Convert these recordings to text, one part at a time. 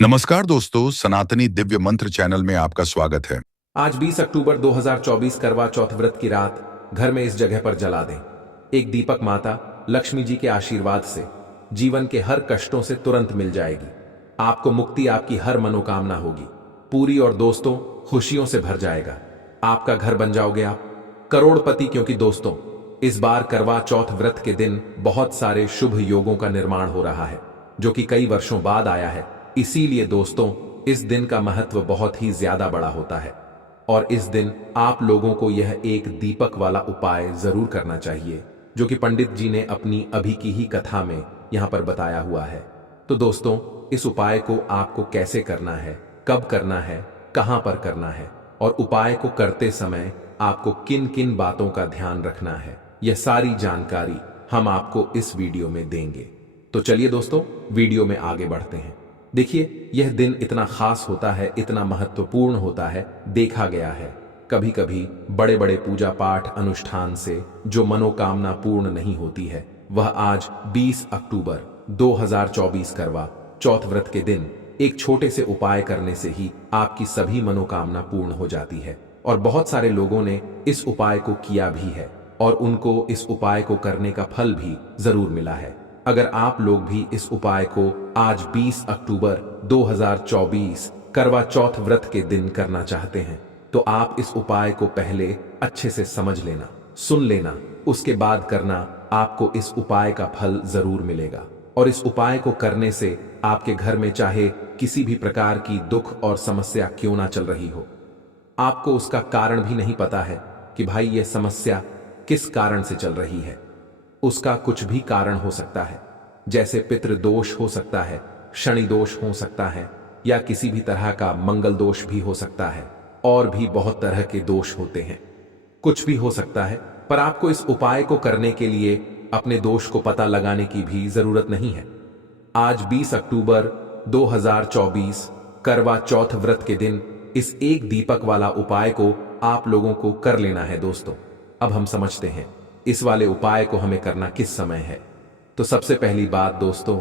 नमस्कार दोस्तों, सनातनी दिव्य मंत्र चैनल में आपका स्वागत है। आज 20 अक्टूबर 2024 करवा चौथ व्रत की रात घर में इस जगह पर जला दें। एक दीपक माता लक्ष्मी जी के आशीर्वाद से जीवन के हर कष्टों से तुरंत मिल जाएगी। आपको मुक्ति, आपकी हर मनोकामना होगी पूरी और दोस्तों खुशियों से भर जाएगा। आपका घर बन जाओगे आप करोड़पति, क्योंकि दोस्तों इस बार करवा चौथ व्रत के दिन बहुत सारे शुभ योगों का निर्माण हो रहा है जो कि कई वर्षों बाद आया है। इसीलिए दोस्तों इस दिन का महत्व बहुत ही ज्यादा बड़ा होता है और इस दिन आप लोगों को यह एक दीपक वाला उपाय जरूर करना चाहिए जो कि पंडित जी ने अपनी अभी की ही कथा में यहां पर बताया हुआ है। तो दोस्तों इस उपाय को आपको कैसे करना है, कब करना है, कहां पर करना है और उपाय को करते समय आपको किन किन बातों का ध्यान रखना है, यह सारी जानकारी हम आपको इस वीडियो में देंगे। तो चलिए दोस्तों वीडियो में आगे बढ़ते हैं। देखिए यह दिन इतना खास होता है, इतना महत्वपूर्ण होता है। देखा गया है कभी कभी बड़े बड़े पूजा पाठ अनुष्ठान से जो मनोकामना पूर्ण नहीं होती है, वह आज 20 अक्टूबर 2024 करवा चौथ व्रत के दिन एक छोटे से उपाय करने से ही आपकी सभी मनोकामना पूर्ण हो जाती है। और बहुत सारे लोगों ने इस उपाय को किया भी है और उनको इस उपाय को करने का फल भी जरूर मिला है। अगर आप लोग भी इस उपाय को आज 20 अक्टूबर 2024 करवा चौथ व्रत के दिन करना चाहते हैं तो आप इस उपाय को पहले अच्छे से समझ लेना, सुन लेना, उसके बाद करना। आपको इस उपाय का फल जरूर मिलेगा और इस उपाय को करने से आपके घर में चाहे किसी भी प्रकार की दुख और समस्या क्यों ना चल रही हो, आपको उसका कारण भी नहीं पता है कि भाई यह समस्या किस कारण से चल रही है। उसका कुछ भी कारण हो सकता है, जैसे पितृदोष हो सकता है, शनि दोष हो सकता है या किसी भी तरह का मंगल दोष भी हो सकता है और भी बहुत तरह के दोष होते हैं। कुछ भी हो सकता है, पर आपको इस उपाय को करने के लिए अपने दोष को पता लगाने की भी जरूरत नहीं है। आज 20 अक्टूबर 2024 करवा चौथ व्रत के दिन इस एक दीपक वाला उपाय को आप लोगों को कर लेना है। दोस्तों अब हम समझते हैं इस वाले उपाय को हमें करना किस समय है। तो सबसे पहली बात दोस्तों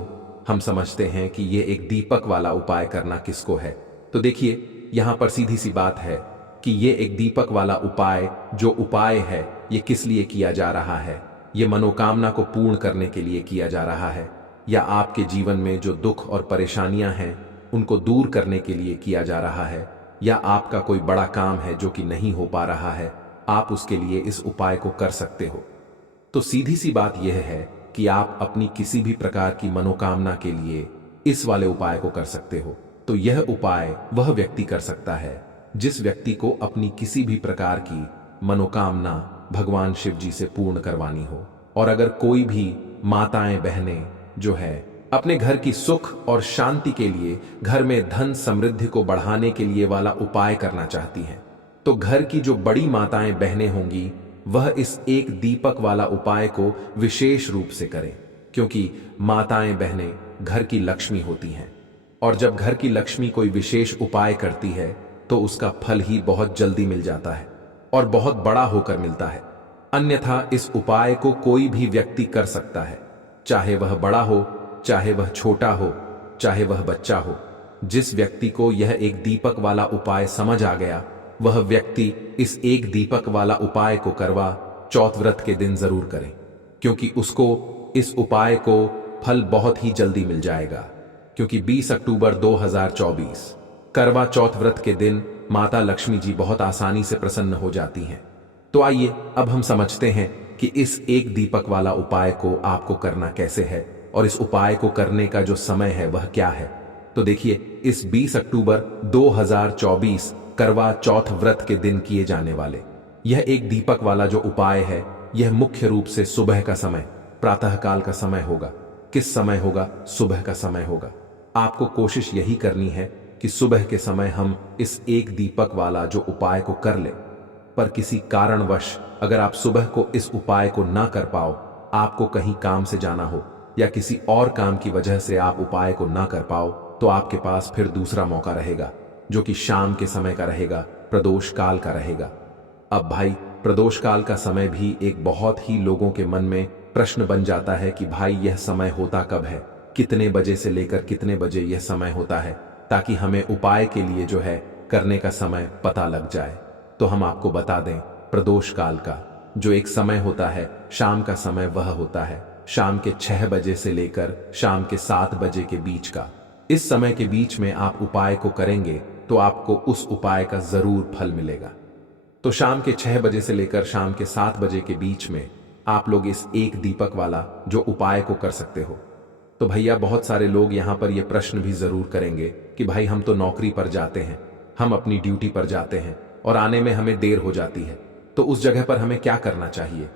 हम समझते हैं कि ये एक दीपक वाला उपाय करना किसको है। तो देखिए यहां पर सीधी सी बात है कि ये एक दीपक वाला उपाय जो उपाय है ये किस लिए किया जा रहा है। ये मनोकामना को पूर्ण करने के लिए किया जा रहा है या आपके जीवन में जो दुख और परेशानियां हैं उनको दूर करने के लिए किया जा रहा है, या आपका कोई बड़ा काम है जो कि नहीं हो पा रहा है, आप उसके लिए इस उपाय को कर सकते हो। तो सीधी सी बात यह है कि आप अपनी किसी भी प्रकार की मनोकामना के लिए इस वाले उपाय को कर सकते हो। तो यह उपाय वह व्यक्ति कर सकता है जिस व्यक्ति को अपनी किसी भी प्रकार की मनोकामना भगवान शिव जी से पूर्ण करवानी हो। और अगर कोई भी माताएं बहनें जो है अपने घर की सुख और शांति के लिए, घर में धन समृद्धि को बढ़ाने के लिए वाला उपाय करना चाहती हैं, तो घर की जो बड़ी माताएं बहनें होंगी वह इस एक दीपक वाला उपाय को विशेष रूप से करें, क्योंकि माताएं बहनें घर की लक्ष्मी होती हैं और जब घर की लक्ष्मी कोई विशेष उपाय करती है तो उसका फल ही बहुत जल्दी मिल जाता है और बहुत बड़ा होकर मिलता है। अन्यथा इस उपाय को कोई भी व्यक्ति कर सकता है, चाहे वह बड़ा हो, चाहे वह छोटा हो, चाहे वह बच्चा हो। जिस व्यक्ति को यह एक दीपक वाला उपाय समझ आ गया वह व्यक्ति इस एक दीपक वाला उपाय को करवा चौथ व्रत के दिन जरूर करें, क्योंकि उसको इस उपाय को फल बहुत ही जल्दी मिल जाएगा। क्योंकि 20 अक्टूबर 2024 करवा चौथ व्रत के दिन माता लक्ष्मी जी बहुत आसानी से प्रसन्न हो जाती हैं। तो आइए अब हम समझते हैं कि इस एक दीपक वाला उपाय को आपको करना कैसे है और इस उपाय को करने का जो समय है वह क्या है। तो देखिए इस 20 अक्टूबर 2024 करवा चौथ व्रत के दिन किए जाने वाले यह एक दीपक वाला जो उपाय है, यह मुख्य रूप से सुबह का समय, प्रातः काल का समय होगा। किस समय होगा? सुबह का समय होगा। आपको कोशिश यही करनी है कि सुबह के समय हम इस एक दीपक वाला जो उपाय को कर ले। पर किसी कारणवश अगर आप सुबह को इस उपाय को ना कर पाओ, आपको कहीं काम से जाना हो या किसी और काम की वजह से आप उपाय को ना कर पाओ, तो आपके पास फिर दूसरा मौका रहेगा जो कि शाम के समय का रहेगा, प्रदोष काल का रहेगा। अब भाई प्रदोष काल का समय भी एक बहुत ही लोगों के मन में प्रश्न बन जाता है कि भाई यह समय होता कब है, कितने बजे से लेकर कितने बजे यह समय होता है। ताकि हमें उपाय के लिए जो है करने का समय पता लग जाए। तो हम आपको बता दें, प्रदोष काल का जो एक समय होता है, शाम का समय, वह होता है शाम के 6 बजे से लेकर शाम के 7 बजे के बीच का। इस समय के बीच में आप उपाय को करेंगे तो आपको उस उपाय का जरूर फल मिलेगा। तो शाम के 6 बजे से लेकर शाम के 7 बजे के बीच में आप लोग इस एक दीपक वाला जो उपाय को कर सकते हो। तो भैया बहुत सारे लोग यहाँ पर ये प्रश्न भी जरूर करेंगे कि भाई हम तो नौकरी पर जाते हैं, हम अपनी ड्यूटी पर जाते हैं और आने में हमें देर हो जाती है, तो उस जगह पर हमें क्या करना चाहिए।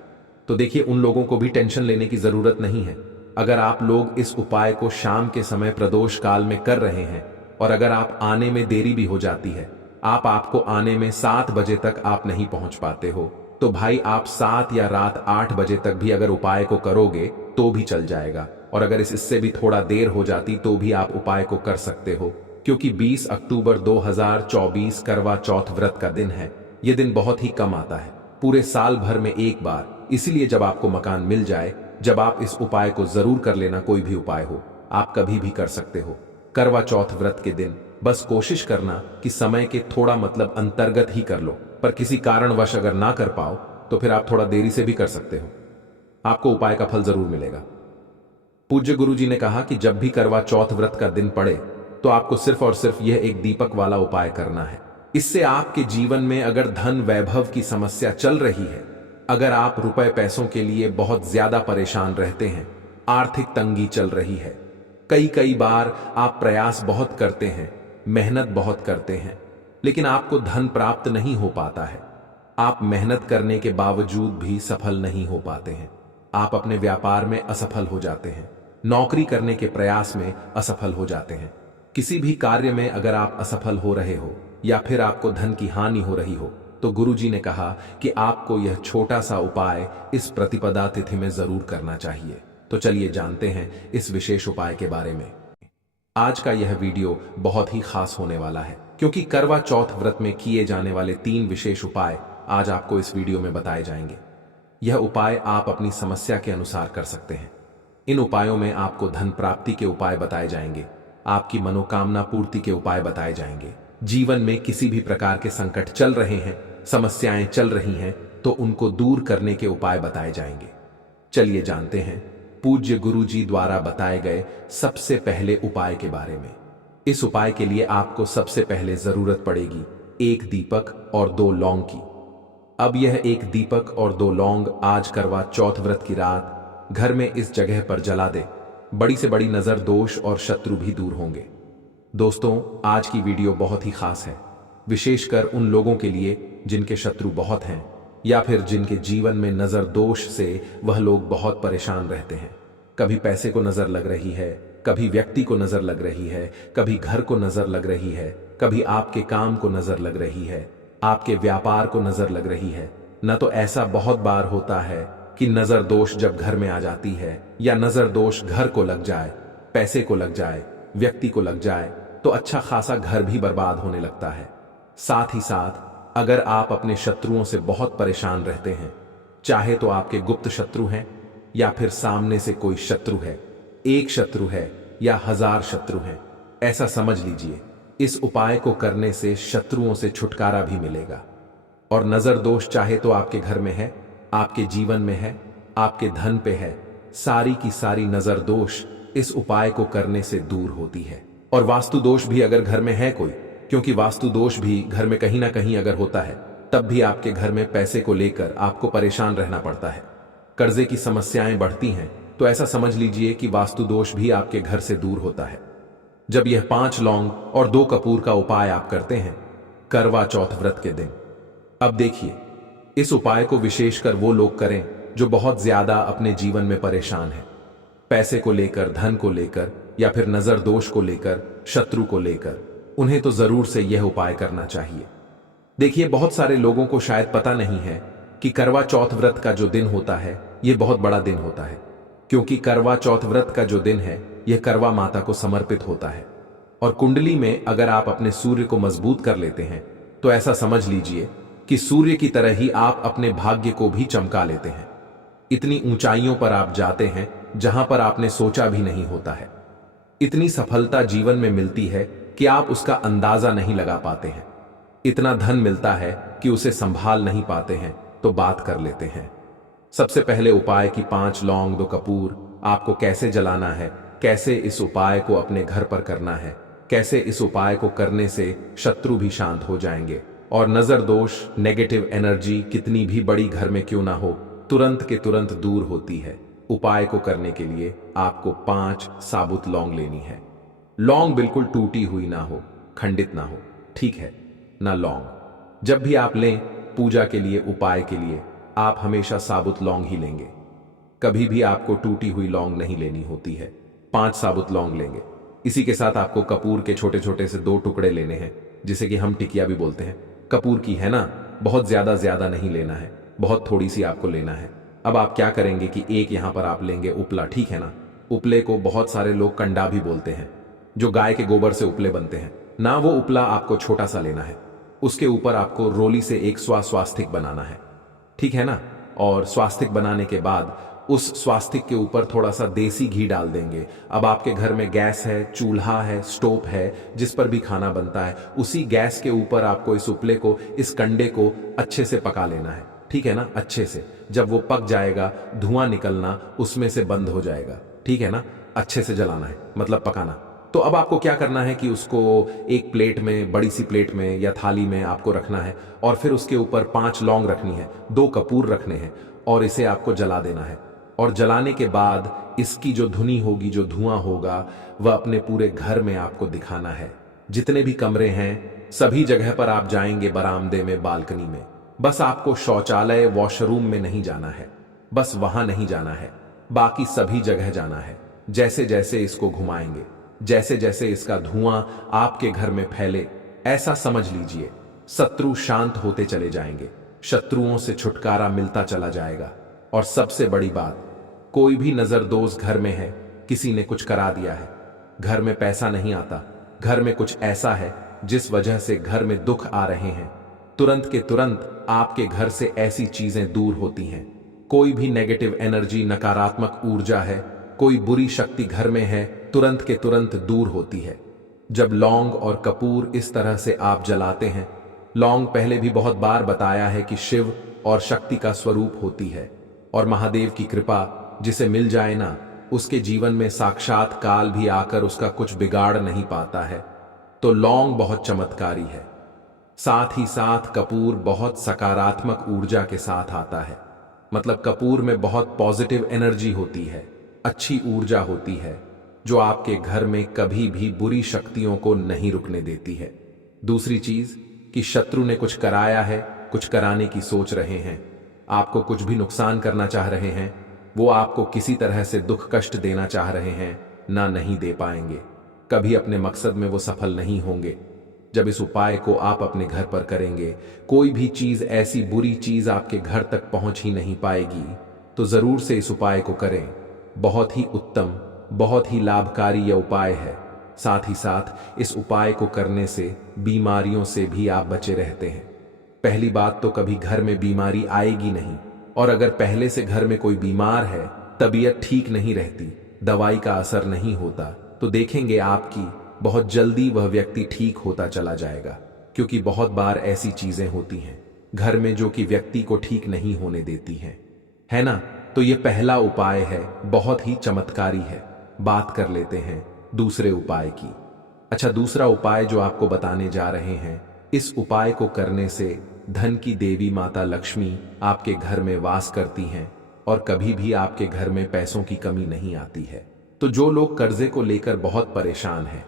तो देखिए, उन लोगों को भी टेंशन लेने की जरूरत नहीं है। अगर आप लोग इस उपाय को शाम के समय प्रदोष काल में कर रहे हैं और अगर आप आने में देरी भी हो जाती है, आपको आने में 7 बजे तक आप नहीं पहुंच पाते हो, तो भाई आप 7 या रात 8 बजे तक भी अगर उपाय को करोगे तो भी चल जाएगा। और अगर इससे भी थोड़ा देर हो जाती तो भी आप उपाय को कर सकते हो, क्योंकि 20 अक्टूबर 2024 करवा चौथ व्रत का दिन है। यह दिन बहुत ही कम आता है, पूरे साल भर में एक बार। इसीलिए जब आपको मकान मिल जाए, जब आप इस उपाय को जरूर कर लेना। कोई भी उपाय हो, आप कभी भी कर सकते हो। करवा चौथ व्रत के दिन बस कोशिश करना कि समय के थोड़ा मतलब अंतर्गत ही कर लो, पर किसी कारणवश अगर ना कर पाओ तो फिर आप थोड़ा देरी से भी कर सकते हो, आपको उपाय का फल जरूर मिलेगा। पूज्य गुरु जी ने कहा कि जब भी करवा चौथ व्रत का दिन पड़े तो आपको सिर्फ और सिर्फ यह एक दीपक वाला उपाय करना है। इससे आपके जीवन में अगर धन वैभव की समस्या चल रही है, अगर आप रुपए पैसों के लिए बहुत ज्यादा परेशान रहते हैं, आर्थिक तंगी चल रही है, कई बार आप प्रयास बहुत करते हैं, मेहनत बहुत करते हैं, लेकिन आपको धन प्राप्त नहीं हो पाता है, आप मेहनत करने के बावजूद भी सफल नहीं हो पाते हैं, आप अपने व्यापार में असफल हो जाते हैं, नौकरी करने के प्रयास में असफल हो जाते हैं, किसी भी कार्य में अगर आप असफल हो रहे हो या फिर आपको धन की हानि हो रही हो, तो गुरुजी ने कहा कि आपको यह छोटा सा उपाय इस प्रतिपदा तिथि में जरूर करना चाहिए। तो चलिए जानते हैं इस विशेष उपाय के बारे में। आज का यह वीडियो बहुत ही खास होने वाला है, क्योंकि करवा चौथ व्रत में किए जाने वाले 3 विशेष उपाय आज आपको इस वीडियो में बताए जाएंगे। यह उपाय आप अपनी समस्या के अनुसार कर सकते हैं। इन उपायों में आपको धन प्राप्ति के उपाय बताए जाएंगे, आपकी मनोकामना पूर्ति के उपाय बताए जाएंगे, जीवन में किसी भी प्रकार के संकट चल रहे हैं, समस्याएं चल रही हैं, तो उनको दूर करने के उपाय बताए जाएंगे। चलिए जानते हैं पूज्य गुरु जी द्वारा बताए गए सबसे पहले उपाय के बारे में। इस उपाय के लिए आपको सबसे पहले जरूरत पड़ेगी 1 दीपक और 2 लौंग की। अब यह 1 दीपक और 2 लौंग आज करवा चौथ व्रत की रात घर में इस जगह पर जला दे। बड़ी से बड़ी नजर दोष और शत्रु भी दूर होंगे। दोस्तों, आज की वीडियो बहुत ही खास है, विशेषकर उन लोगों के लिए जिनके शत्रु बहुत हैं या फिर जिनके जीवन में नजर दोष से वह लोग बहुत परेशान रहते हैं। कभी पैसे को नजर लग रही है, कभी व्यक्ति को नजर लग रही है, कभी घर को नजर लग रही है, कभी आपके काम को नजर लग रही है, आपके व्यापार को नजर लग रही है। न तो ऐसा बहुत बार होता है कि नजर दोष जब घर में आ जाती है या नजर दोष घर को लग जाए, पैसे को लग जाए, व्यक्ति को लग जाए, तो अच्छा खासा घर भी बर्बाद होने लगता है। साथ ही साथ अगर आप अपने शत्रुओं से बहुत परेशान रहते हैं, चाहे तो आपके गुप्त शत्रु हैं या फिर सामने से कोई शत्रु है, एक शत्रु है या 1000 शत्रु हैं, ऐसा समझ लीजिए इस उपाय को करने से शत्रुओं से छुटकारा भी मिलेगा। और नजर दोष चाहे तो आपके घर में है, आपके जीवन में है, आपके धन पे है, सारी की सारी नजर दोष इस उपाय को करने से दूर होती है। और वास्तु दोष भी अगर घर में है कोई, क्योंकि वास्तु दोष भी घर में कहीं ना कहीं अगर होता है, तब भी आपके घर में पैसे को लेकर आपको परेशान रहना पड़ता है, कर्जे की समस्याएं बढ़ती हैं, तो ऐसा समझ लीजिए कि वास्तु दोष भी आपके घर से दूर होता है जब यह 5 लौंग और 2 कपूर का उपाय आप करते हैं करवा चौथ व्रत के दिन। अब देखिए, इस उपाय को विशेषकर वो लोग करें जो बहुत ज्यादा अपने जीवन में परेशान हैं, पैसे को लेकर, धन को लेकर या फिर नजर दोष को लेकर, शत्रु को लेकर, उन्हें तो जरूर से यह उपाय करना चाहिए। देखिए, बहुत सारे लोगों को शायद पता नहीं है कि करवा चौथ व्रत का जो दिन होता है यह बहुत बड़ा दिन होता है, क्योंकि करवा चौथ व्रत का जो दिन है यह करवा माता को समर्पित होता है। और कुंडली में अगर आप अपने सूर्य को मजबूत कर लेते हैं तो ऐसा समझ लीजिए कि सूर्य की तरह ही आप अपने भाग्य को भी चमका लेते हैं। इतनी ऊंचाइयों पर आप जाते हैं जहां पर आपने सोचा भी नहीं होता है। इतनी सफलता जीवन में मिलती है कि आप उसका अंदाजा नहीं लगा पाते हैं। इतना धन मिलता है कि उसे संभाल नहीं पाते हैं तो बात कर लेते हैं। सबसे पहले उपाय की 5 लौंग 2 कपूर आपको कैसे जलाना है, कैसे इस उपाय को अपने घर पर करना है, कैसे इस उपाय को करने से शत्रु भी शांत हो जाएंगे और नजर दोष नेगेटिव एनर्जी कितनी भी बड़ी घर में क्यों ना हो तुरंत के तुरंत दूर होती है। उपाय को करने के लिए आपको 5 साबुत लौंग लेनी है। लौंग बिल्कुल टूटी हुई ना हो, खंडित ना हो, ठीक है ना। लौंग जब भी आप लें पूजा के लिए, उपाय के लिए, आप हमेशा साबुत लौंग ही लेंगे। कभी भी आपको टूटी हुई लौंग नहीं लेनी होती है। 5 साबुत लौंग लेंगे। इसी के साथ आपको कपूर के छोटे छोटे से 2 टुकड़े लेने हैं, जिसे कि हम टिकिया भी बोलते हैं। कपूर की है ना, बहुत ज्यादा नहीं लेना है, बहुत थोड़ी सी आपको लेना है। अब आप क्या करेंगे कि एक यहां पर आप लेंगे उपला, ठीक है ना। उपले को बहुत सारे लोग कंडा भी बोलते हैं, जो गाय के गोबर से उपले बनते हैं ना। वो उपला आपको छोटा सा लेना है। उसके ऊपर आपको रोली से एक स्वास्तिक बनाना है, ठीक है ना। और स्वास्तिक बनाने के बाद उस स्वास्तिक के ऊपर थोड़ा सा देसी घी डाल देंगे। अब आपके घर में गैस है, चूल्हा है, स्टोव है, जिस पर भी खाना बनता है, उसी गैस के ऊपर आपको इस उपले को, इस कंडे को अच्छे से पका लेना है, ठीक है ना, अच्छे से। जब वो पक जाएगा, धुआं निकलना उसमें से बंद हो जाएगा, ठीक है ना। अच्छे से जलाना है, मतलब पकाना। तो अब आपको क्या करना है कि उसको एक प्लेट में, बड़ी सी प्लेट में या थाली में आपको रखना है और फिर उसके ऊपर 5 लौंग रखनी है, 2 कपूर रखने हैं और इसे आपको जला देना है। और जलाने के बाद इसकी जो धुनी होगी, जो धुआं होगा, वह अपने पूरे घर में आपको दिखाना है। जितने भी कमरे हैं सभी जगह पर आप जाएंगे, बरामदे में, बालकनी में। बस आपको शौचालय, वॉशरूम में नहीं जाना है, बस वहां नहीं जाना है, बाकी सभी जगह जाना है। जैसे जैसे इसको घुमाएंगे, जैसे जैसे इसका धुआं आपके घर में फैले, ऐसा समझ लीजिए शत्रु शांत होते चले जाएंगे, शत्रुओं से छुटकारा मिलता चला जाएगा। और सबसे बड़ी बात, कोई भी नजरदोष घर में है, किसी ने कुछ करा दिया है, घर में पैसा नहीं आता, घर में कुछ ऐसा है जिस वजह से घर में दुख आ रहे हैं, तुरंत के तुरंत आपके घर से ऐसी चीजें दूर होती हैं। कोई भी नेगेटिव एनर्जी, नकारात्मक ऊर्जा है, कोई बुरी शक्ति घर में है, तुरंत के तुरंत दूर होती है जब लौंग और कपूर इस तरह से आप जलाते हैं। लौंग पहले भी बहुत बार बताया है कि शिव और शक्ति का स्वरूप होती है, और महादेव की कृपा जिसे मिल जाए ना, उसके जीवन में साक्षात काल भी आकर उसका कुछ बिगाड़ नहीं पाता है। तो लौंग बहुत चमत्कारी है। साथ ही साथ कपूर बहुत सकारात्मक ऊर्जा के साथ आता है, मतलब कपूर में बहुत पॉजिटिव एनर्जी होती है, अच्छी ऊर्जा होती है, जो आपके घर में कभी भी बुरी शक्तियों को नहीं रुकने देती है। दूसरी चीज कि शत्रु ने कुछ कराया है, कुछ कराने की सोच रहे हैं, आपको कुछ भी नुकसान करना चाह रहे हैं, वो आपको किसी तरह से दुख कष्ट देना चाह रहे हैं ना, नहीं दे पाएंगे। कभी अपने मकसद में वो सफल नहीं होंगे। जब इस उपाय को आप अपने घर पर करेंगे, कोई भी चीज, ऐसी बुरी चीज आपके घर तक पहुंच ही नहीं पाएगी। तो जरूर से इस उपाय को करें। बहुत ही उत्तम, बहुत ही लाभकारी यह उपाय है। साथ ही साथ इस उपाय को करने से बीमारियों से भी आप बचे रहते हैं। पहली बात तो कभी घर में बीमारी आएगी नहीं, और अगर पहले से घर में कोई बीमार है, तबीयत ठीक नहीं रहती, दवाई का असर नहीं होता, तो देखेंगे आपकी बहुत जल्दी वह व्यक्ति ठीक होता चला जाएगा। क्योंकि बहुत बार ऐसी चीजें होती हैं घर में जो कि व्यक्ति को ठीक नहीं होने देती हैं, है ना। तो ये पहला उपाय है, बहुत ही चमत्कारी है। बात कर लेते हैं दूसरे उपाय की। अच्छा, दूसरा उपाय जो आपको बताने जा रहे हैं, इस उपाय को करने से धन की देवी माता लक्ष्मी आपके घर में वास करती हैं और कभी भी आपके घर में पैसों की कमी नहीं आती है। तो जो लोग कर्जे को लेकर बहुत परेशान हैं,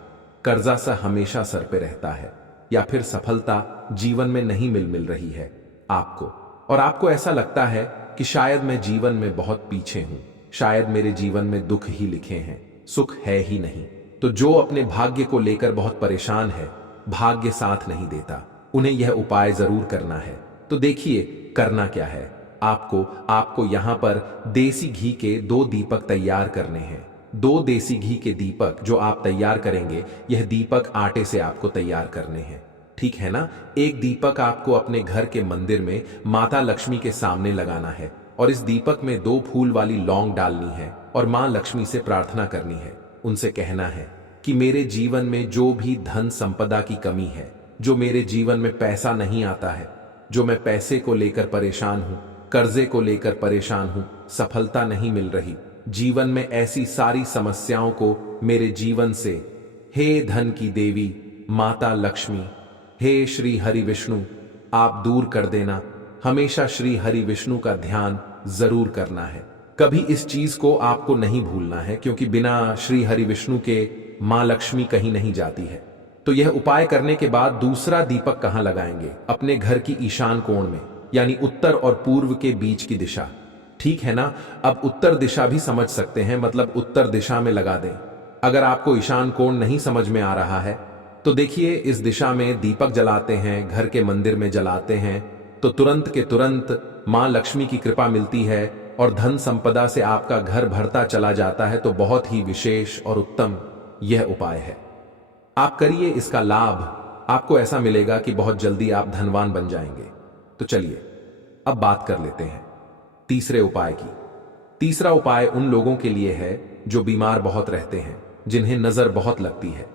कर्जा सा हमेशा सर पे रहता है, या फिर सफलता जीवन में नहीं मिल रही है आपको, और आपको ऐसा लगता है कि शायद मैं जीवन में बहुत पीछे हूं, शायद मेरे जीवन में दुख ही लिखे हैं, सुख है ही नहीं। तो जो अपने भाग्य को लेकर बहुत परेशान है, भाग्य साथ नहीं देता, उन्हें यह उपाय जरूर करना है। तो देखिए करना क्या है। आपको यहां पर देसी घी के 2 दीपक तैयार करने हैं। 2 देसी घी के दीपक जो आप तैयार करेंगे, यह दीपक आटे से आपको तैयार करने हैं, ठीक है ना। एक दीपक आपको अपने घर के मंदिर में माता लक्ष्मी के सामने लगाना है, और इस दीपक में 2 फूल वाली लौंग डालनी है और मां लक्ष्मी से प्रार्थना करनी है। उनसे कहना है कि मेरे जीवन में जो भी धन संपदा की कमी है, जो मेरे जीवन में पैसा नहीं आता है, जो मैं पैसे को लेकर परेशान हूं, कर्जे को लेकर परेशान हूं, सफलता नहीं मिल रही, जीवन में ऐसी सारी समस्याओं को मेरे जीवन से हे धन की देवी माता लक्ष्मी, हे श्री हरि विष्णु आप दूर कर देना। हमेशा श्री हरि विष्णु का ध्यान जरूर करना है। कभी इस चीज को आपको नहीं भूलना है, क्योंकि बिना श्री हरि विष्णु के मां लक्ष्मी कहीं नहीं जाती है। तो यह उपाय करने के बाद दूसरा दीपक कहां लगाएंगे? अपने घर की ईशान कोण में, यानी उत्तर और पूर्व के बीच की दिशा। ठीक है ना? अब उत्तर दिशा भी समझ सकते हैं, मतलब उत्तर दिशा में लगा दें। अगर आपको ईशान कोण नहीं समझ में आ रहा है तो देखिए, इस दिशा में दीपक जलाते हैं, घर के मंदिर में जलाते हैं तो तुरंत के तुरंत मां लक्ष्मी की कृपा मिलती है और धन संपदा से आपका घर भरता चला जाता है। तो बहुत ही विशेष और उत्तम यह उपाय है। आप करिए, इसका लाभ आपको ऐसा मिलेगा कि बहुत जल्दी आप धनवान बन जाएंगे। तो चलिए अब बात कर लेते हैं तीसरे उपाय की। तीसरा उपाय उन लोगों के लिए है जो बीमार बहुत रहते हैं, जिन्हें नजर बहुत लगती है,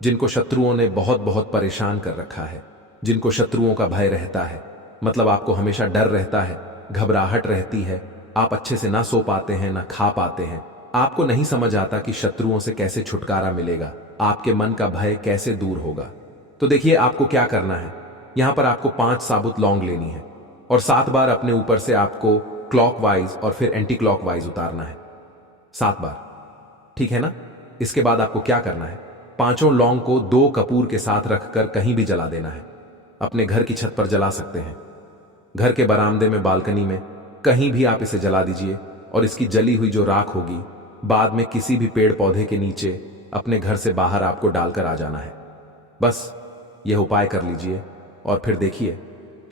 जिनको शत्रुओं ने बहुत बहुत परेशान कर रखा है, जिनको शत्रुओं का भय रहता है, मतलब आपको हमेशा डर रहता है, घबराहट रहती है, आप अच्छे से ना सो पाते हैं, ना खा पाते हैं, आपको नहीं समझ आता कि शत्रुओं से कैसे छुटकारा मिलेगा, आपके मन का भय कैसे दूर होगा। तो देखिए आपको क्या करना है। यहां पर आपको 5 साबुत लौंग लेनी है और 7 बार अपने ऊपर से आपको क्लॉकवाइज और फिर एंटी क्लॉकवाइज उतारना है, 7 बार। ठीक है ना? इसके बाद आपको क्या करना है, 5 लौंग को 2 कपूर के साथ रखकर कहीं भी जला देना है। अपने घर की छत पर जला सकते हैं, घर के बरामदे में, बालकनी में, कहीं भी आप इसे जला दीजिए और इसकी जली हुई जो राख होगी बाद में किसी भी पेड़ पौधे के नीचे अपने घर से बाहर आपको डालकर आ जाना है। बस यह उपाय कर लीजिए और फिर देखिए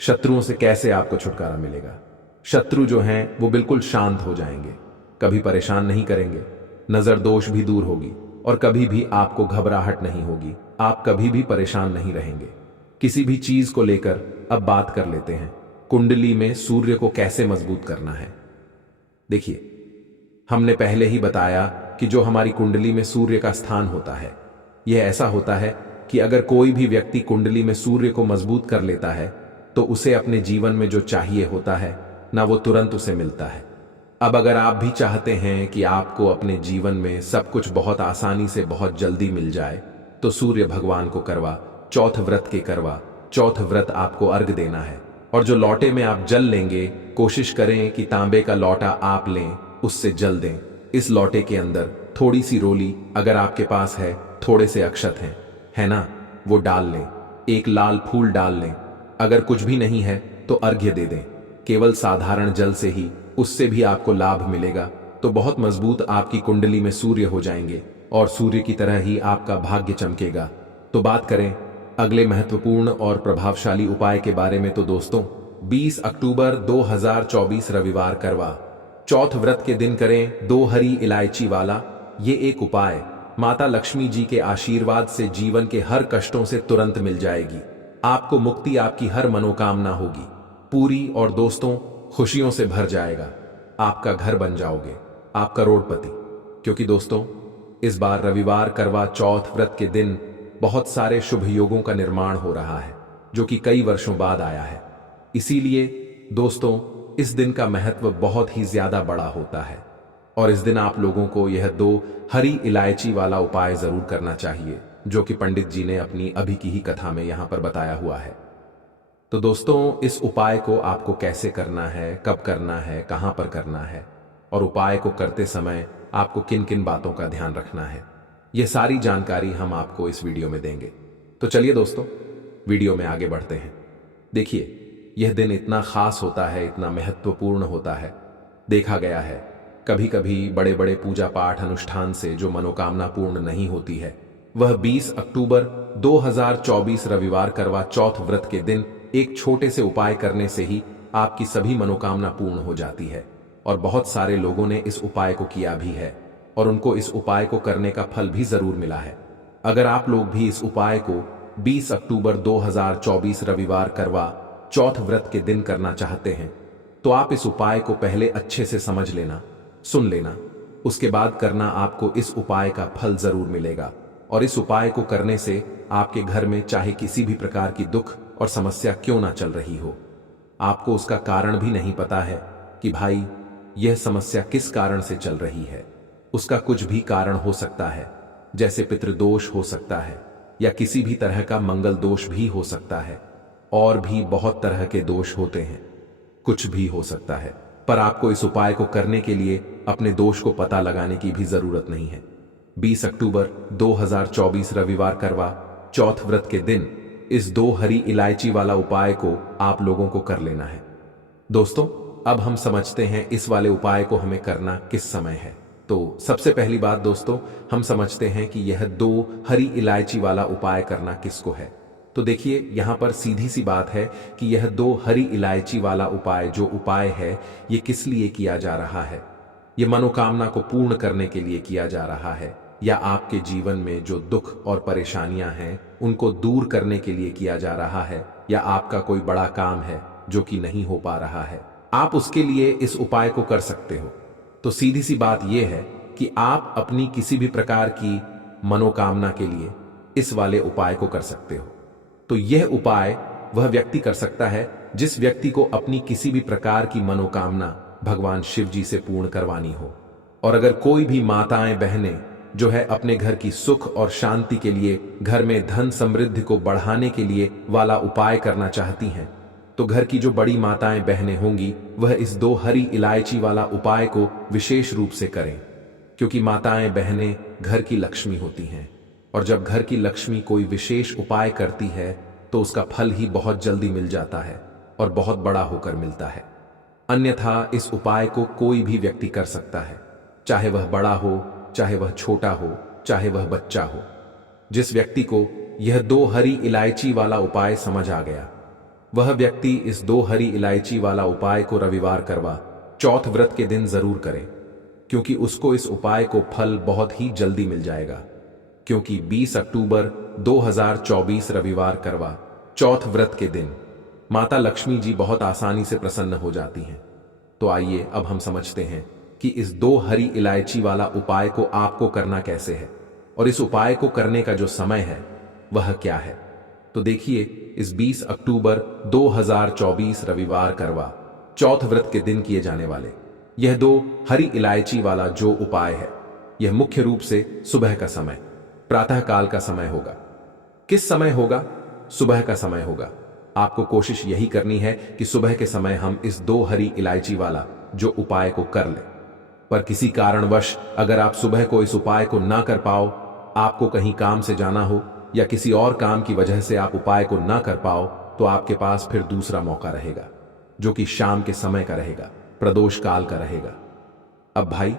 शत्रुओं से कैसे आपको छुटकारा मिलेगा। शत्रु जो हैं वो बिल्कुल शांत हो जाएंगे, कभी परेशान नहीं करेंगे, नजर दोष भी दूर होगी और कभी भी आपको घबराहट नहीं होगी, आप कभी भी परेशान नहीं रहेंगे किसी भी चीज को लेकर। अब बात कर लेते हैं कुंडली में सूर्य को कैसे मजबूत करना है। देखिए हमने पहले ही बताया कि जो हमारी कुंडली में सूर्य का स्थान होता है, यह ऐसा होता है कि अगर कोई भी व्यक्ति कुंडली में सूर्य को मजबूत कर लेता है तो उसे अपने जीवन में जो चाहिए होता है ना, वो तुरंत उसे मिलता है। अब अगर आप भी चाहते हैं कि आपको अपने जीवन में सब कुछ बहुत आसानी से बहुत जल्दी मिल जाए तो सूर्य भगवान को करवा चौथ व्रत के करवा चौथ व्रत आपको अर्घ देना है। और जो लोटे में आप जल लेंगे, कोशिश करें कि तांबे का लोटा आप लें, उससे जल दें। इस लोटे के अंदर थोड़ी सी रोली, अगर आपके पास है, थोड़े से अक्षत हैं, है ना, वो डाल लें। एक लाल फूल डाल लें। अगर कुछ भी नहीं है तो अर्घ्य दे दें। केवल साधारण जल से ही उससे भी आपको लाभ मिलेगा। तो बहुत मजबूत आपकी कुंडली में सूर्य हो जाएंगे और सूर्य की तरह ही आपका भाग्य चमकेगा। तो बात करें अगले महत्वपूर्ण और प्रभावशाली उपाय के बारे में। तो दोस्तों 20 अक्टूबर 2024 रविवार करवा चौथ व्रत के दिन करें 2 हरी इलायची वाला ये एक उपाय। माता लक्ष्मी जी के आशीर्वाद से जीवन के हर कष्टों से तुरंत मिल जाएगी, आपको मुक्ति, आपकी हर मनोकामना होगी पूरी और दोस्तों खुशियों से भर जाएगा। आपका घर बन जाओगे, आप करोड़पति। क्योंकि दोस्तों इस बार रविवार करवा चौथ व्रत के दिन बहुत सारे शुभ योगों का निर्माण हो रहा है जो कि कई वर्षों बाद आया है। इसीलिए दोस्तों इस दिन का महत्व बहुत ही ज्यादा बड़ा होता है और इस दिन आप लोगों को यह 2 हरी इलायची वाला उपाय जरूर करना चाहिए, जो कि पंडित जी ने अपनी अभी की ही कथा में यहां पर बताया हुआ है। तो दोस्तों इस उपाय को आपको कैसे करना है, कब करना है, कहां पर करना है और उपाय को करते समय आपको किन किन बातों का ध्यान रखना है, यह सारी जानकारी हम आपको इस वीडियो में देंगे। तो चलिए दोस्तों वीडियो में आगे बढ़ते हैं। देखिए यह दिन इतना खास होता है, इतना महत्वपूर्ण होता है। देखा गया है कभी कभी बड़े बड़े पूजा पाठ अनुष्ठान से जो मनोकामना पूर्ण नहीं होती है, वह 20 अक्टूबर 2024 रविवार करवा चौथ व्रत के दिन एक छोटे से उपाय करने से ही आपकी सभी मनोकामना पूर्ण हो जाती है। और बहुत सारे लोगों ने इस उपाय को किया भी है और उनको इस उपाय को करने का फल भी जरूर मिला है। अगर आप लोग भी इस उपाय को 20 अक्टूबर 2024 रविवार करवा चौथ व्रत के दिन करना चाहते हैं तो आप इस उपाय को पहले अच्छे से समझ लेना, सुन लेना, उसके बाद करना, आपको इस उपाय का फल जरूर मिलेगा। और इस उपाय को करने से आपके घर में चाहे किसी भी प्रकार की दुख और समस्या क्यों ना चल रही हो, आपको उसका कारण भी नहीं पता है कि भाई यह समस्या किस कारण से चल रही है। उसका कुछ भी कारण हो सकता है, जैसे पितृदोष हो सकता है या किसी भी तरह का मंगल दोष भी हो सकता है, और भी बहुत तरह के दोष होते हैं, कुछ भी हो सकता है। पर आपको इस उपाय को करने के लिए अपने दोष को पता लगाने की भी जरूरत नहीं है। 20 अक्टूबर 2024 रविवार करवा चौथ व्रत के दिन इस 2 हरी इलायची वाला उपाय को आप लोगों को कर लेना है। दोस्तों, अब हम समझते हैं इस वाले उपाय को हमें करना किस समय है। तो सबसे पहली बात दोस्तों, हम समझते हैं कि यह 2 हरी इलायची वाला उपाय करना किसको है। तो देखिए, यहां पर सीधी सी बात है कि यह 2 हरी इलायची वाला उपाय जो उपाय है, ये किस लिए किया जा रहा है। ये मनोकामना को पूर्ण करने के लिए किया जा रहा है, या आपके जीवन में जो दुख और परेशानियां हैं उनको दूर करने के लिए किया जा रहा है, या आपका कोई बड़ा काम है जो कि नहीं हो पा रहा है, आप उसके लिए इस उपाय को कर सकते हो। तो सीधी सी बात यह है कि आप अपनी किसी भी प्रकार की मनोकामना के लिए इस वाले उपाय को कर सकते हो। तो यह उपाय वह व्यक्ति कर सकता है जिस व्यक्ति को अपनी किसी भी प्रकार की मनोकामना भगवान शिव जी से पूर्ण करवानी हो। और अगर कोई भी माताएं बहनें जो है अपने घर की सुख और शांति के लिए, घर में धन समृद्धि को बढ़ाने के लिए वाला उपाय करना चाहती हैं, तो घर की जो बड़ी माताएं बहनें होंगी वह इस 2 हरी इलायची वाला उपाय को विशेष रूप से करें, क्योंकि माताएं बहनें घर की लक्ष्मी होती हैं, और जब घर की लक्ष्मी कोई विशेष उपाय करती है तो उसका फल ही बहुत जल्दी मिल जाता है और बहुत बड़ा होकर मिलता है। अन्यथा इस उपाय को कोई भी व्यक्ति कर सकता है, चाहे वह बड़ा हो, चाहे वह छोटा हो, चाहे वह बच्चा हो। जिस व्यक्ति को यह 2 हरी इलायची वाला उपाय समझ आ गया, वह व्यक्ति इस 2 हरी इलायची वाला उपाय को रविवार करवा चौथ व्रत के दिन जरूर करे, क्योंकि उसको इस उपाय को फल बहुत ही जल्दी मिल जाएगा। क्योंकि 20 अक्टूबर 2024 रविवार करवा चौथ व्रत के दिन माता लक्ष्मी जी बहुत आसानी से प्रसन्न हो जाती हैं। तो आइए अब हम समझते हैं कि इस 2 हरी इलायची वाला उपाय को आपको करना कैसे है, और इस उपाय को करने का जो समय है वह क्या है। तो देखिए, इस 20 अक्टूबर 2024 रविवार करवा चौथ व्रत के दिन किए जाने वाले यह 2 हरी इलायची वाला जो उपाय है, यह मुख्य रूप से सुबह का समय, प्रातः काल का समय होगा। किस समय होगा? सुबह का समय होगा। आपको कोशिश यही करनी है कि सुबह के समय हम इस 2 हरी इलायची वाला जो उपाय को कर लें। पर किसी कारणवश अगर आप सुबह को इस उपाय को ना कर पाओ, आपको कहीं काम से जाना हो या किसी और काम की वजह से आप उपाय को ना कर पाओ, तो आपके पास फिर दूसरा मौका रहेगा, जो कि शाम के समय का रहेगा, प्रदोष काल का रहेगा। अब भाई,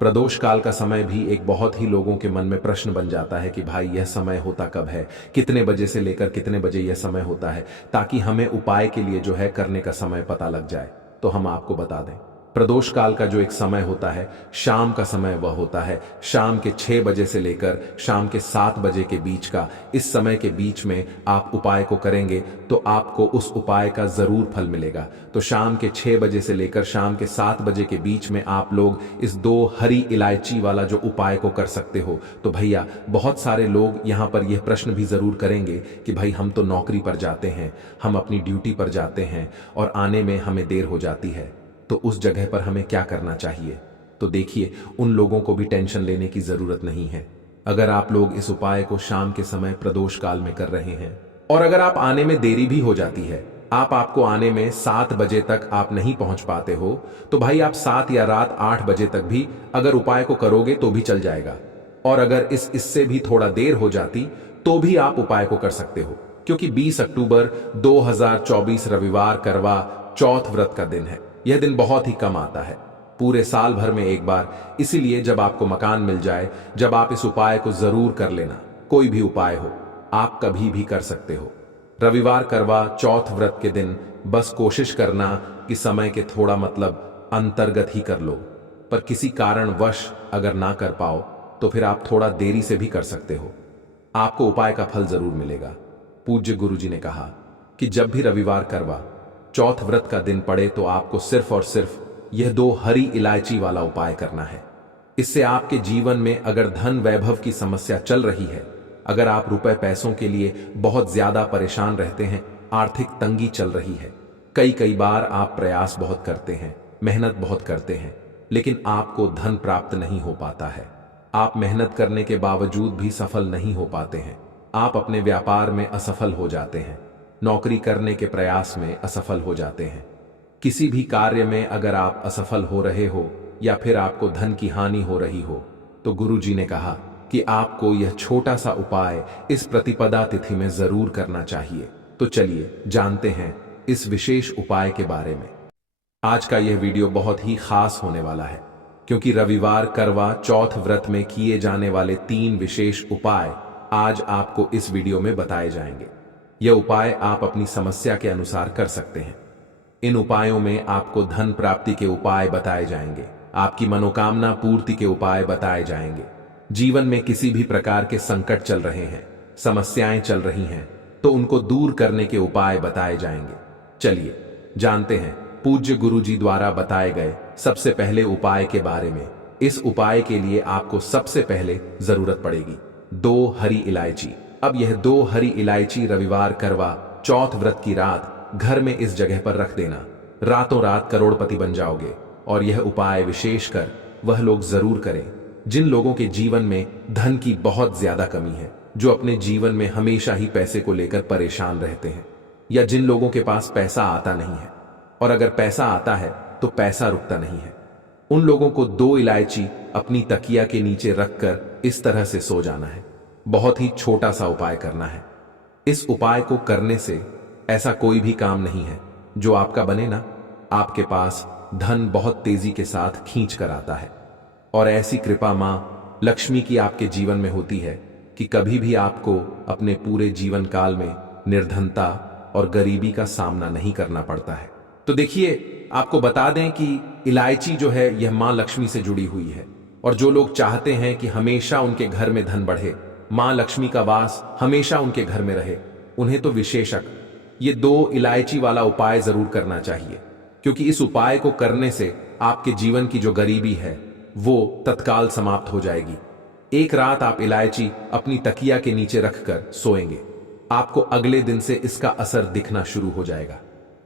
प्रदोष काल का समय भी एक बहुत ही लोगों के मन में प्रश्न बन जाता है कि भाई यह समय होता कब है, कितने बजे से लेकर कितने बजे यह समय होता है, ताकि हमें उपाय के लिए जो है करने का समय पता लग जाए। तो हम आपको बता दें, प्रदोष काल का जो एक समय होता है, शाम का समय वह होता है शाम के 6 बजे से लेकर शाम के 7 बजे के बीच का। इस समय के बीच में आप उपाय को करेंगे तो आपको उस उपाय का जरूर फल मिलेगा। तो शाम के 6 बजे से लेकर शाम के 7 बजे के बीच में आप लोग इस 2 हरी इलायची वाला जो उपाय को कर सकते हो। तो भैया, बहुत सारे लोग यहाँ पर यह प्रश्न भी जरूर करेंगे कि भाई हम तो नौकरी पर जाते हैं, हम अपनी ड्यूटी पर जाते हैं और आने में हमें देर हो जाती है, तो उस जगह पर हमें क्या करना चाहिए। तो देखिए, उन लोगों को भी टेंशन लेने की जरूरत नहीं है। अगर आप लोग इस उपाय को शाम के समय प्रदोष काल में कर रहे हैं, और अगर आप आने में देरी भी हो जाती है, आपको आने में 7 बजे तक आप नहीं पहुंच पाते हो, तो भाई आप 7 या रात 8 बजे तक भी अगर उपाय को करोगे तो भी चल जाएगा। और अगर इससे भी थोड़ा देर हो जाती तो भी आप उपाय को कर सकते हो, क्योंकि 20 अक्टूबर 2024 रविवार करवा चौथ व्रत का दिन है। यह दिन बहुत ही कम आता है, पूरे साल भर में एक बार। इसीलिए जब आपको मकान मिल जाए, जब आप इस उपाय को जरूर कर लेना। कोई भी उपाय हो, आप कभी भी कर सकते हो। रविवार करवा चौथ व्रत के दिन बस कोशिश करना कि समय के थोड़ा मतलब अंतर्गत ही कर लो। पर किसी कारणवश अगर ना कर पाओ तो फिर आप थोड़ा देरी से भी कर सकते हो, आपको उपाय का फल जरूर मिलेगा। पूज्य गुरुजी ने कहा कि जब भी रविवार करवा चौथ व्रत का दिन पड़े तो आपको सिर्फ और सिर्फ यह 2 हरी इलायची वाला उपाय करना है। इससे आपके जीवन में अगर धन वैभव की समस्या चल रही है, अगर आप रुपए पैसों के लिए बहुत ज्यादा परेशान रहते हैं, आर्थिक तंगी चल रही है, कई कई बार आप प्रयास बहुत करते हैं, मेहनत बहुत करते हैं, लेकिन आपको धन प्राप्त नहीं हो पाता है। आप मेहनत करने के बावजूद भी सफल नहीं हो पाते हैं। आप अपने व्यापार में असफल हो जाते हैं, नौकरी करने के प्रयास में असफल हो जाते हैं। किसी भी कार्य में अगर आप असफल हो रहे हो या फिर आपको धन की हानि हो रही हो, तो गुरुजी ने कहा कि आपको यह छोटा सा उपाय इस प्रतिपदा तिथि में जरूर करना चाहिए। तो चलिए जानते हैं इस विशेष उपाय के बारे में। आज का यह वीडियो बहुत ही खास होने वाला है, क्योंकि रविवार करवा चौथ व्रत में किए जाने वाले 3 विशेष उपाय आज आपको इस वीडियो में बताए जाएंगे। यह उपाय आप अपनी समस्या के अनुसार कर सकते हैं। इन उपायों में आपको धन प्राप्ति के उपाय बताए जाएंगे, आपकी मनोकामना पूर्ति के उपाय बताए जाएंगे। जीवन में किसी भी प्रकार के संकट चल रहे हैं, समस्याएं चल रही हैं, तो उनको दूर करने के उपाय बताए जाएंगे। चलिए जानते हैं पूज्य गुरुजी द्वारा बताए गए सबसे पहले उपाय के बारे में। इस उपाय के लिए आपको सबसे पहले जरूरत पड़ेगी 2 हरी इलायची। अब यह 2 हरी इलायची रविवार करवा चौथ व्रत की रात घर में इस जगह पर रख देना। रातों रात करोड़पति बन जाओगे। और यह उपाय विशेषकर वह लोग जरूर करें जिन लोगों के जीवन में धन की बहुत ज्यादा कमी है, जो अपने जीवन में हमेशा ही पैसे को लेकर परेशान रहते हैं, या जिन लोगों के पास पैसा आता नहीं है, और अगर पैसा आता है तो पैसा रुकता नहीं है। उन लोगों को 2 इलायची अपनी तकिया के नीचे रखकर इस तरह से सो जाना है। बहुत ही छोटा सा उपाय करना है। इस उपाय को करने से ऐसा कोई भी काम नहीं है जो आपका बने ना, आपके पास धन बहुत तेजी के साथ खींच कर आता है। और ऐसी कृपा मां लक्ष्मी की आपके जीवन में होती है कि कभी भी आपको अपने पूरे जीवन काल में निर्धनता और गरीबी का सामना नहीं करना पड़ता है। तो देखिए, आपको बता दें कि इलायची जो है यह मां लक्ष्मी से जुड़ी हुई है, और जो लोग चाहते हैं कि हमेशा उनके घर में धन बढ़े, मां लक्ष्मी का वास हमेशा उनके घर में रहे, उन्हें तो विशेषक ये 2 इलायची वाला उपाय जरूर करना चाहिए। क्योंकि इस उपाय को करने से आपके जीवन की जो गरीबी है वो तत्काल समाप्त हो जाएगी। एक रात आप इलायची अपनी तकिया के नीचे रखकर सोएंगे, आपको अगले दिन से इसका असर दिखना शुरू हो जाएगा।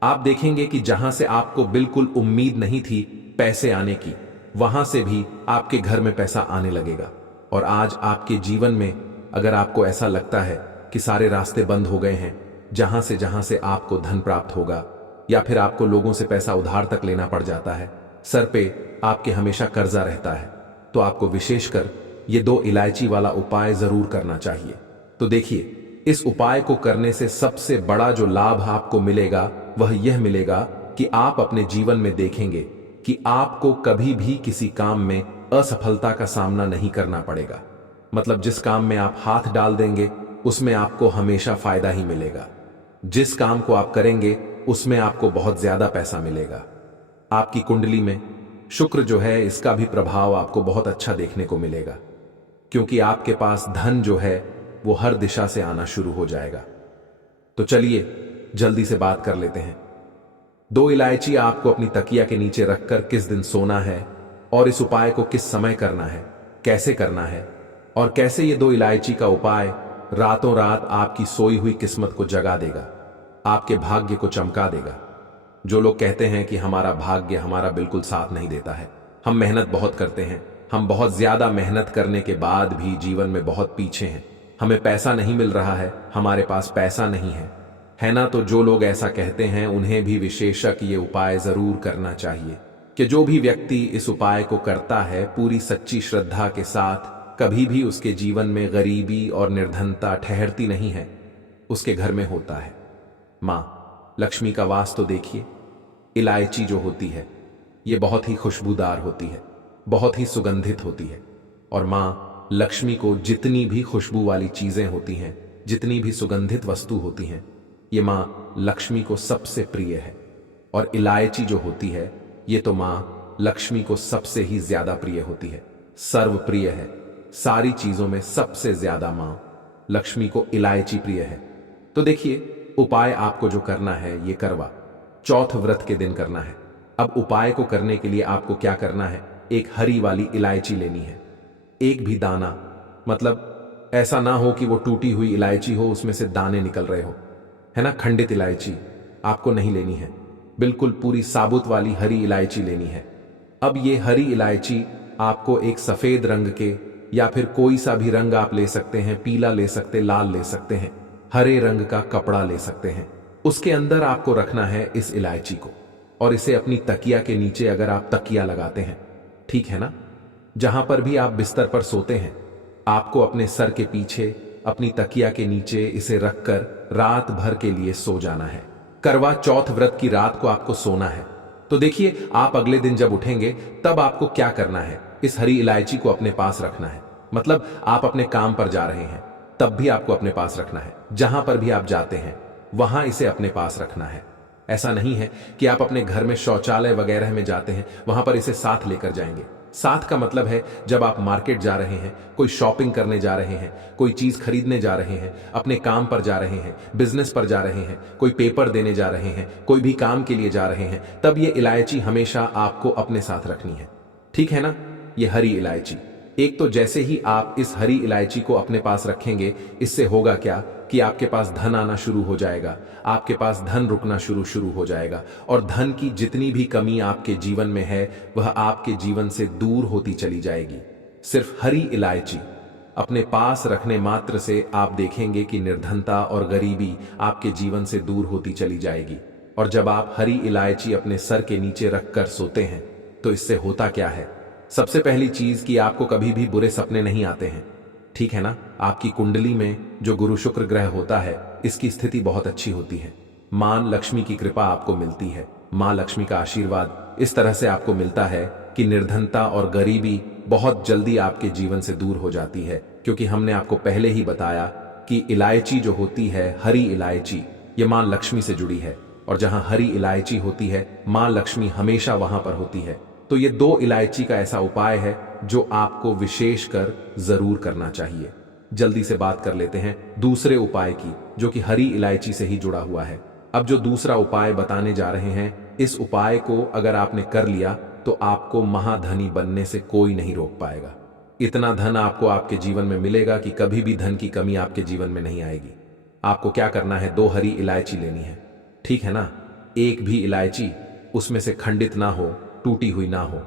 आप देखेंगे कि जहां से आपको बिल्कुल उम्मीद नहीं थी पैसे आने की, वहां से भी आपके घर में पैसा आने लगेगा। और आज आपके जीवन में अगर आपको ऐसा लगता है कि सारे रास्ते बंद हो गए हैं, जहां से आपको धन प्राप्त होगा, या फिर आपको लोगों से पैसा उधार तक लेना पड़ जाता है, सर पे आपके हमेशा कर्जा रहता है, तो आपको विशेषकर ये 2 इलायची वाला उपाय जरूर करना चाहिए। तो देखिए, इस उपाय को करने से सबसे बड़ा जो लाभ आपको मिलेगा वह यह मिलेगा कि आप अपने जीवन में देखेंगे कि आपको कभी भी किसी काम में असफलता का सामना नहीं करना पड़ेगा। मतलब जिस काम में आप हाथ डाल देंगे उसमें आपको हमेशा फायदा ही मिलेगा। जिस काम को आप करेंगे उसमें आपको बहुत ज्यादा पैसा मिलेगा। आपकी कुंडली में शुक्र जो है इसका भी प्रभाव आपको बहुत अच्छा देखने को मिलेगा, क्योंकि आपके पास धन जो है वो हर दिशा से आना शुरू हो जाएगा। तो चलिए जल्दी से बात कर लेते हैं। 2 इलायची आपको अपनी तकिया के नीचे रखकर किस दिन सोना है, और इस उपाय को किस समय करना है, कैसे करना है, और कैसे ये 2 इलायची का उपाय रातों रात आपकी सोई हुई किस्मत को जगा देगा, आपके भाग्य को चमका देगा। जो लोग कहते हैं कि हमारा भाग्य हमारा बिल्कुल साथ नहीं देता है, हम मेहनत बहुत करते हैं, हम बहुत ज्यादा मेहनत करने के बाद भी जीवन में बहुत पीछे हैं, हमें पैसा नहीं मिल रहा है, हमारे पास पैसा नहीं है ना। तो जो लोग ऐसा कहते हैं उन्हें भी विशेषक ये उपाय जरूर करना चाहिए कि जो भी व्यक्ति इस उपाय को करता है पूरी सच्ची श्रद्धा के साथ, कभी भी उसके जीवन में गरीबी और निर्धनता ठहरती नहीं है, उसके घर में होता है। मां लक्ष्मी का वास तो देखिए, इलायची जो होती है ये बहुत ही खुशबूदार होती है, बहुत ही सुगंधित होती है। और मां लक्ष्मी को जितनी भी खुशबू वाली चीजें होती हैं, जितनी भी सुगंधित वस्तु होती हैं, ये मां लक्ष्मी को सबसे प्रिय है। और इलायची जो होती है ये तो मां लक्ष्मी को सबसे ही ज्यादा प्रिय होती है, सर्व प्रिय है। सारी चीजों में सबसे ज्यादा मां लक्ष्मी को इलायची प्रिय है। तो देखिए, उपाय आपको जो करना है ये करवा चौथ व्रत के दिन करना है। अब उपाय को करने के लिए आपको क्या करना है, एक हरी वाली इलायची लेनी है। एक भी दाना, मतलब ऐसा ना हो कि वो टूटी हुई इलायची हो, उसमें से दाने निकल रहे हो, है ना, खंडित इलायची आपको नहीं लेनी है। बिल्कुल पूरी साबुत वाली हरी इलायची लेनी है। अब ये हरी इलायची आपको एक सफेद रंग के, या फिर कोई सा भी रंग आप ले सकते हैं, पीला ले सकते, लाल ले सकते हैं, हरे रंग का कपड़ा ले सकते हैं। उसके अंदर आपको रखना है इस इलायची को, और इसे अपनी तकिया के नीचे, अगर आप तकिया लगाते हैं, ठीक है ना, जहां पर भी आप बिस्तर पर सोते हैं, आपको अपने सर के पीछे अपनी तकिया के नीचे इसे रखकर रात भर के लिए सो जाना है। करवा चौथ व्रत की रात को आपको सोना है। तो देखिए, आप अगले दिन जब उठेंगे तब आपको क्या करना है, इस हरी इलायची को अपने पास रखना है। मतलब आप अपने काम पर जा रहे हैं तब भी आपको अपने पास रखना है, जहां पर भी आप जाते हैं वहां इसे अपने पास रखना है। ऐसा नहीं है कि आप अपने घर में शौचालय वगैरह में जाते हैं वहां पर इसे साथ लेकर जाएंगे। साथ का मतलब है जब आप मार्केट जा रहे हैं, कोई शॉपिंग करने जा रहे हैं, कोई चीज खरीदने जा रहे हैं, अपने काम पर जा रहे हैं, बिजनेस पर जा रहे हैं, कोई पेपर देने जा रहे हैं, कोई भी काम के लिए जा रहे हैं, तब ये इलायची हमेशा आपको अपने साथ रखनी है। ठीक है ना, ये हरी इलायची। एक तो जैसे ही आप इस हरी इलायची को अपने पास रखेंगे, इससे होगा क्या कि आपके पास धन आना शुरू हो जाएगा, आपके पास धन रुकना शुरू हो जाएगा, और धन की जितनी भी कमी आपके जीवन में है वह आपके जीवन से दूर होती चली जाएगी। सिर्फ हरी इलायची अपने पास रखने मात्र से आप देखेंगे कि निर्धनता और गरीबी आपके जीवन से दूर होती चली जाएगी। और जब आप हरी इलायची अपने सर के नीचे रखकर सोते हैं तो इससे होता क्या है, सबसे पहली चीज कि आपको कभी भी बुरे सपने नहीं आते हैं। ठीक है ना, आपकी कुंडली में जो गुरु शुक्र ग्रह होता है, इसकी स्थिति बहुत अच्छी होती है। मां लक्ष्मी की कृपा आपको मिलती है, मां लक्ष्मी का आशीर्वाद इस तरह से आपको मिलता है कि निर्धनता और गरीबी बहुत जल्दी आपके जीवन से दूर हो जाती है। क्योंकि हमने आपको पहले ही बताया कि इलायची जो होती है, हरी इलायची, ये मां लक्ष्मी से जुड़ी है, और जहां हरी इलायची होती है मां लक्ष्मी हमेशा वहां पर होती है। तो ये 2 इलायची का ऐसा उपाय है जो आपको विशेष कर जरूर करना चाहिए। जल्दी से बात कर लेते हैं दूसरे उपाय की, जो कि हरी इलायची से ही जुड़ा हुआ है। अब जो दूसरा उपाय बताने जा रहे हैं, इस उपाय को अगर आपने कर लिया तो आपको महाधनी बनने से कोई नहीं रोक पाएगा। इतना धन आपको आपके जीवन में मिलेगा कि कभी भी धन की कमी आपके जीवन में नहीं आएगी। आपको क्या करना है, 2 हरी इलायची लेनी है, ठीक है ना। एक भी इलायची उसमें से खंडित ना हो, टूटी हुई ना हो।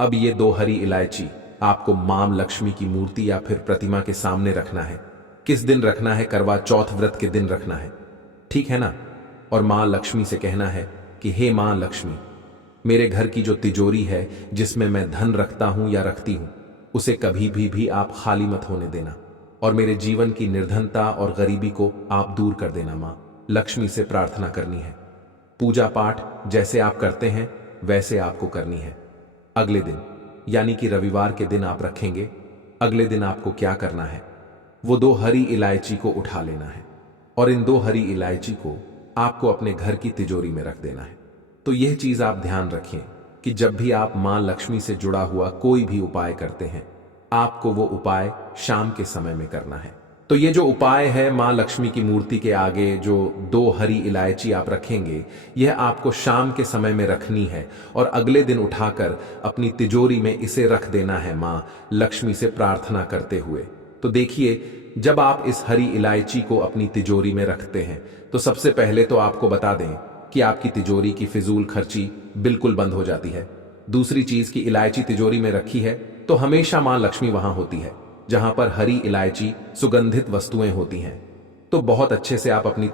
अब ये 2 हरी इलायची आपको मां लक्ष्मी की मूर्ति या फिर प्रतिमा के सामने रखना है। किस दिन रखना है, करवा चौथ व्रत के दिन रखना है, ठीक है ना। और मां लक्ष्मी से कहना है कि हे मां लक्ष्मी, मेरे घर की जो तिजोरी है जिसमें मैं धन रखता हूं या रखती हूं, उसे कभी भी आप खाली मत होने देना, और मेरे जीवन की निर्धनता और गरीबी को आप दूर कर देना। मां लक्ष्मी से प्रार्थना करनी है। पूजा पाठ जैसे आप करते हैं वैसे आपको करनी है। अगले दिन यानी कि रविवार के दिन आप रखेंगे। अगले दिन आपको क्या करना है, वो 2 हरी इलायची को उठा लेना है, और इन 2 हरी इलायची को आपको अपने घर की तिजोरी में रख देना है। तो यह चीज आप ध्यान रखें कि जब भी आप मां लक्ष्मी से जुड़ा हुआ कोई भी उपाय करते हैं, आपको वो उपाय शाम के समय में करना है। तो ये जो उपाय है, मां लक्ष्मी की मूर्ति के आगे जो 2 हरी इलायची आप रखेंगे, यह आपको शाम के समय में रखनी है, और अगले दिन उठाकर अपनी तिजोरी में इसे रख देना है मां लक्ष्मी से प्रार्थना करते हुए। तो देखिए, जब आप इस हरी इलायची को अपनी तिजोरी में रखते हैं तो सबसे पहले तो आपको बता दें कि आपकी तिजोरी की फिजूल खर्ची बिल्कुल बंद हो जाती है। दूसरी चीज की इलायची तिजोरी में रखी है तो हमेशा मां लक्ष्मी वहां होती है, जहां पर हरी इलायची सुगंधित वस्तुएं होती हैं। तो बहुत अच्छे से आप अपनी